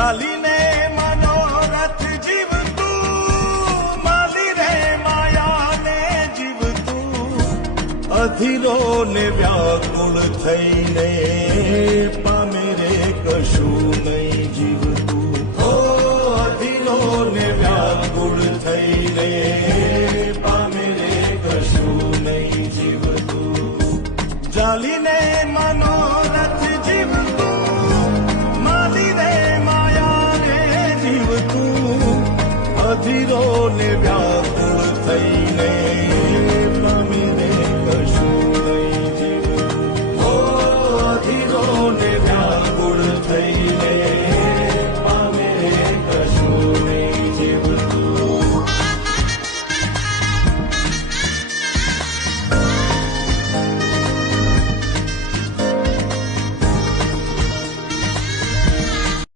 ચાલીને મનોરથ જીવતું, માલી રે માયાને જીવતું, અધીરો ને વ્યાકુળ થઈને પામે રે કશું નહીં જીવતું. ઓ અધીરો ને વ્યાકુળ થઈને પામે રે કશું નહીં જીવતું. ચાલીને મનોરથ જીવતું, માલી રે માયા ને જીવતું, અધીરો ને વ્યા